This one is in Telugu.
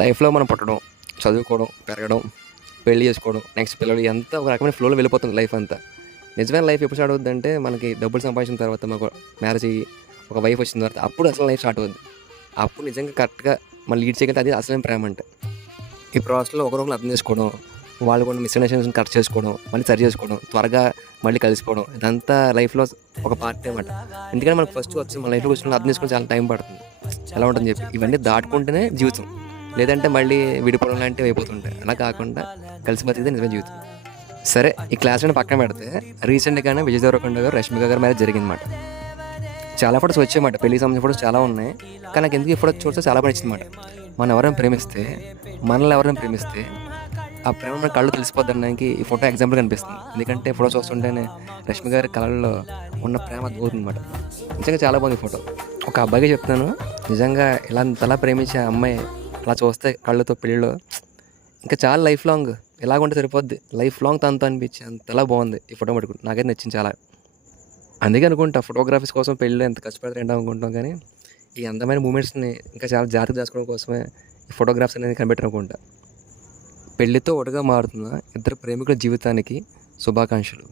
లైఫ్లో మనం పుట్టడం, చదువుకోవడం, పెరగడం, పెళ్లి చేసుకోవడం, నెక్స్ట్ పిల్లలు ఎంత ఒక రకమైన ఫ్లోలో వెళ్ళిపోతుంది లైఫ్ అంతా. నిజమైన లైఫ్ ఎప్పుడు స్టార్ట్ అవుద్దంటే మనకి డబ్బులు సంపాదించిన తర్వాత, మాకు మ్యారేజ్ అయ్యి ఒక వైఫ్ వచ్చిన తర్వాత అప్పుడు అసలు లైఫ్ స్టార్ట్ అవుద్ది. అప్పుడు నిజంగా కరెక్ట్గా మనం లీడ్ చేయగలిగితే అది అసలైన ప్రేమ అంటే. ఈ ప్రాసెస్లో ఒకరొకరు అర్థం చేసుకోవడం, వాళ్ళు కొన్ని మిస్అండర్స్టాండింగ్స్ కరెక్ట్ చేసుకోవడం, మళ్ళీ సరి చేసుకోవడం, త్వరగా మళ్ళీ కలిసిపోవడం, ఇదంతా లైఫ్లో ఒక పార్ట్ అనమాట. ఎందుకంటే మనకు ఫస్ట్ వచ్చి మన లైఫ్లో వచ్చిన అర్థం చేసుకోవడం చాలా టైం పడుతుంది, ఎలా ఉంటుందని చెప్పి. ఇవన్నీ దాటుకుంటేనే జీవితం, లేదంటే మళ్ళీ విడిపోవడం లాంటివి అయిపోతుంటాయి. అలా కాకుండా కలిసి బతికితే నిజమే జీవితం. సరే, ఈ క్లాస్ని పక్కన పెడితే రీసెంట్గానే విజయ్ దేవరకొండ గారు రష్మిక గారు మ్యారేజ్ జరిగిందన్నమాట. చాలా ఫోటోస్ వచ్చాయన్నమాట, పెళ్లికి సంబంధించిన ఫోటోస్ చాలా ఉన్నాయి. కానీ నాకు ఎందుకు ఈ ఫోటో చూస్తే చాలా బాగా నచ్చిందన్నమాట. మనం ఎవరైనా ప్రేమిస్తే, మనల్ని ఎవరైనా ప్రేమిస్తే ఆ ప్రేమ మన కళ్ళు తెలిసిపోద్ది అనడానికి ఈ ఫోటో ఎగ్జాంపుల్ కనిపిస్తుంది. ఎందుకంటే ఫోటో చూస్తుంటేనే రష్మి గారి కళ్ళల్లో ఉన్న ప్రేమ అర్థమవుతుందన్నమాట. నిజంగా చాలా బాగుంది ఫోటో. ఒక అబ్బాయికి చెప్తున్నాను, నిజంగా ఇలా అంతలా ప్రేమించే అమ్మాయి అలా చూస్తే కళ్ళతో పెళ్ళిలో ఇంకా చాలా లైఫ్ లాంగ్ ఇలాగుంటే సరిపోద్ది, లైఫ్ లాంగ్ తనతో అనిపించి అంతలా బాగుంది ఈ ఫోటో పట్టుకుని. నాకైతే నచ్చింది చాలా. అందుకే అనుకుంటా ఫోటోగ్రఫీస్ కోసం పెళ్ళిలో ఎంత కష్టపడతారంటే అనుకుంటాం, కానీ ఈ అందమైన మూమెంట్స్ని ఇంకా చాలా జాగ్రత్తగా దాచుకోవడం కోసమే ఈ ఫోటోగ్రాఫ్స్ అనేది కనిపెట్టారు అనుకుంటా. పెళ్లితో ఒకటిగా మారుతున్న ఇద్దరు ప్రేమికుల జీవితానికి శుభాకాంక్షలు.